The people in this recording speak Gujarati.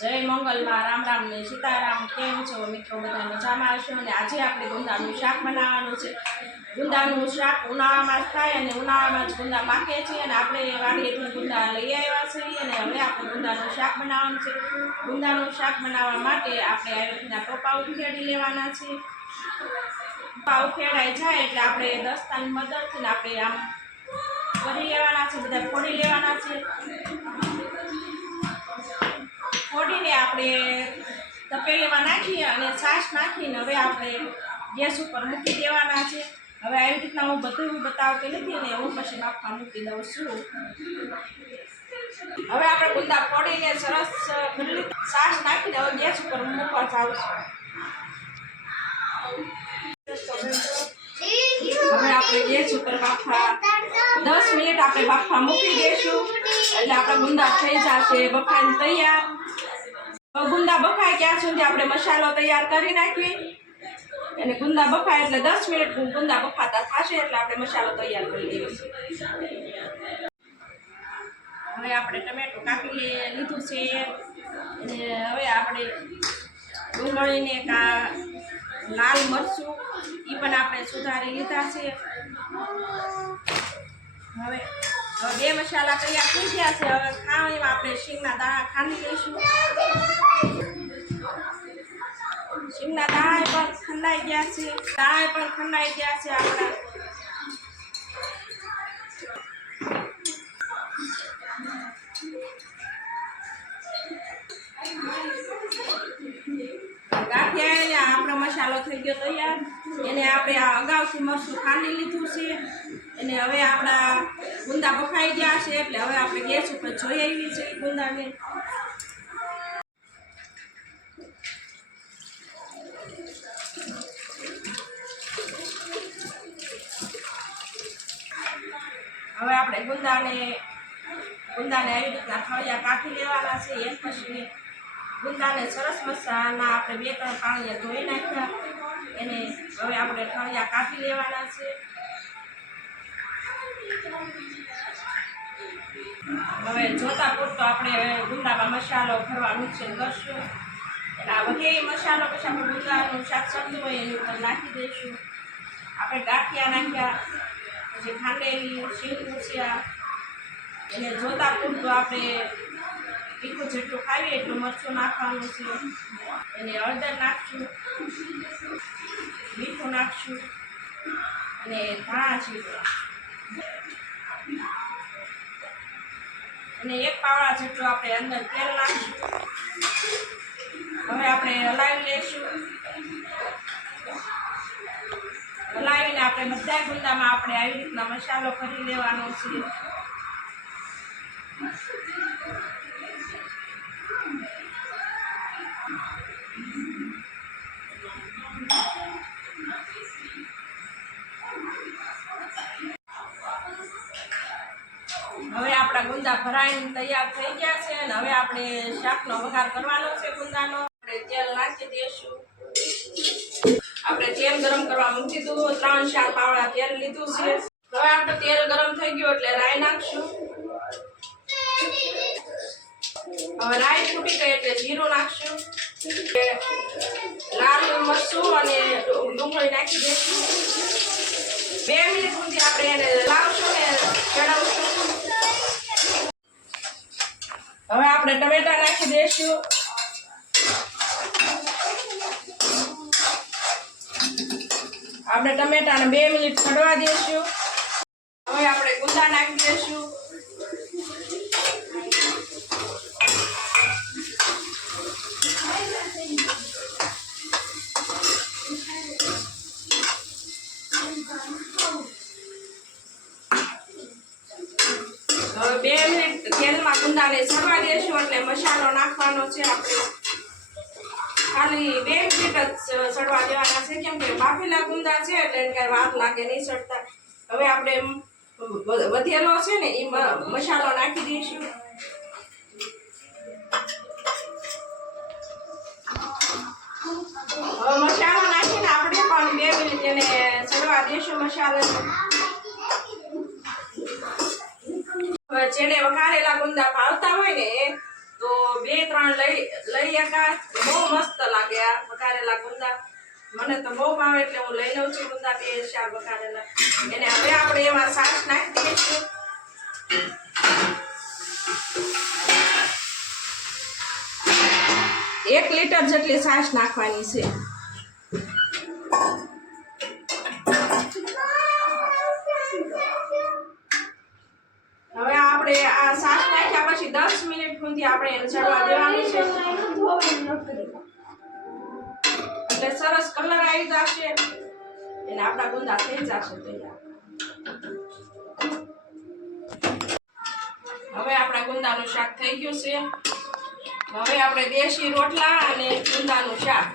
જય મંગલમાં રામ રામ ને સીતારામ. કેમ છો મિત્રો? બધા મજામાં હશો. અને આજે આપણે ગુંદાનું શાક બનાવવાનું છે. ગુંદાનું શાક ઉનાળામાં જ થાય અને ઉનાળામાં જ ગુંદા પાકે છે અને આપણે વાડીએથી ગુંદા લઈ આવ્યા છીએ અને હવે આપણે ગુંદાનું શાક બનાવવાનું છે. ગુંદાનું શાક બનાવવા માટે આપણે આવી રીતના ટોપા ઉખેડી લેવાના છે. ટોપા ઉખેડાઈ જાય એટલે આપણે દસ્તાની મદદથી આપણે આમ કરી લેવાના છે, બધા ફોડી લેવાના છે. ફોડીને આપણે તપેલીમાં નાખીએ અને છાશ નાખીને હવે આપણે ગેસ ઉપર મૂકી દેવાના છે. હવે આવી રીતના હું બધું બતાવતી નથી ને હું પછી બાફવા મૂકી દઉં છું. હવે આપણે ગુંદા ફોડીને સરસ છાશ નાખીને હવે ગેસ ઉપર મૂકવા જાઉં છું. હવે આપણે ગેસ ઉપર બાફવા 10 મિનિટ આપણે બાફવા મૂકી દઈશું એટલે આપણા ગુંદા થઈ જશે બફાઈને તૈયાર. ગુંદા બફાય ત્યાં સુધી આપણે મસાલો તૈયાર કરી નાખીએ અને ગુંદા બફાય એટલે 10 મિનિટ ગુંદા બફાતા થશે એટલે આપણે મસાલો તૈયાર કરી દઈશું. હવે આપણે ટમેટું કાપી લીધું છે અને હવે આપણે ડુંગળીને લાલ મરચું એ પણ આપણે સુધારી લીધા છે. હવે બે મસાલા તૈયાર થઈ ગયા છે. હવે ખાણીમાં આપણે શીંગના દાણા ખાંડી લઈશું. શીંગના દાણા પણ ખંડાઈ ગયા છે, દાણા પણ ખંડાઈ ગયા છે આપણા. ગાંઠિયા આપણો મસાલો થઈ ગયો તૈયાર. એને આપણે અગાઉથી મરચું ખાંડી લીધું છે અને હવે આપણા ગુંદા બફાઈ ગયા છે એટલે હવે આપણે ગેસ ઉપર જોઈ આવી છે ગુંદાને. હવે આપણે ગુંદાને આવી રીતના થળિયા કાઢી લેવાના છે. એક પછી ગુંદાને સરસ મસાના આપણે 2-3 પાણીએ ધોઈ નાખ્યા એને હવે આપણે થળિયા કાઢી લેવાના છે. હવે જોતા પૂરતો આપણે ગુંદામાં મસાલો ભરવા મિક્સર કરશું એટલે આ વધે મસાલો પછી આપણે ગુંદાનું શાક સબ્જી હોય એની ઉપર નાખી દઈશું. આપણે ગાંઠિયા નાખ્યા, પછી ખાંડેલી શીંગ મૂછ્યા એને જોતા પૂરતું આપણે તીખું જેટલું ખાવીએ એટલું મરચું નાખવાનું છે. એને હળદર નાખશું, મીઠું નાખશું અને ધાણા છીંકવા અને 1 પાવડા જેટલું આપણે અંદર તેલ નાખશું. હવે આપણે હલાવી લઈશું. હલાવીને આપણે બધા ગુંદામાં આપણે આવી રીતના મસાલો કરી લેવાનો છે. હવે આપણા ગુંદા ભરાઈને તૈયાર થઈ ગયા છે અને હવે આપણે શાકનો વઘાર કરવાનો છે. ગુંદાનો આપણે તેલ નાખી દઈશું. આપણે તેલ ગરમ કરવા મૂકી દીધું. 3-4 પાવડા તેલ લીધું છે. હવે આપણે તેલ ગરમ થઈ ગયું એટલે રાઈ નાખશું. હવે રાઈ ફૂટી ગઈ એટલે જીરું નાખશું. લાલ મરચું અને ડુંગળી નાખી દઈશું. 2 મિનિટ સુધી આપણે એને લાવશું ને ચડાવશું. હવે આપણે ટમેટા નાખી દઈશું. આપણે ટમેટાને 2 મિનિટ ચડવા દઈશું. હવે આપણે ગુંદા નાખી દઈશું. હવે 2 મિનિટ તેલમાં ગુંદાને ચડવા દઈશું એટલે મસાલો નાખવાનો છે. આપણે ખાલી 2 મિનિટ જ ચડવા દેવાના છે કેમ કે બાફેલા ગુંદા છે એટલે એને કાંઈ વાર લાગે નહીં ચડતા. હવે આપણે વધેલો છે ને એ મસાલો નાખી દઈશું. હવે મસાલો નાખીને આપણે પણ 2 મિનિટ એને ચડવા દઈશું મસાલો. જેને વઘારેલા ગુંદા ભાવતા હોય ને તો 2 ત્રણ લઈ એકા બહુ મસ્ત લાગે આ વઘારેલા ગુંદા મને તો બહુ ભાવે એટલે હું લઈ લઉં છું ગુંદા 2-4 વઘારેલા એને હવે આપણે એમાં છાશ નાખી દઈશું 1 લીટર જેટલી છાશ નાખવાની છે હવે આપણે આ છાશ નાખ્યા પછી 10 મિનિટ સુધી આપણે એને ચડવા દેવાનું છે એટલે સરસ કલર આવી જશે અને આપણા ગુંદા થઈ જશે તૈયાર હવે આપણા ગુંદાનું શાક થઈ ગયું છે હવે આપણે દેશી રોટલા અને ગુંદાનું શાક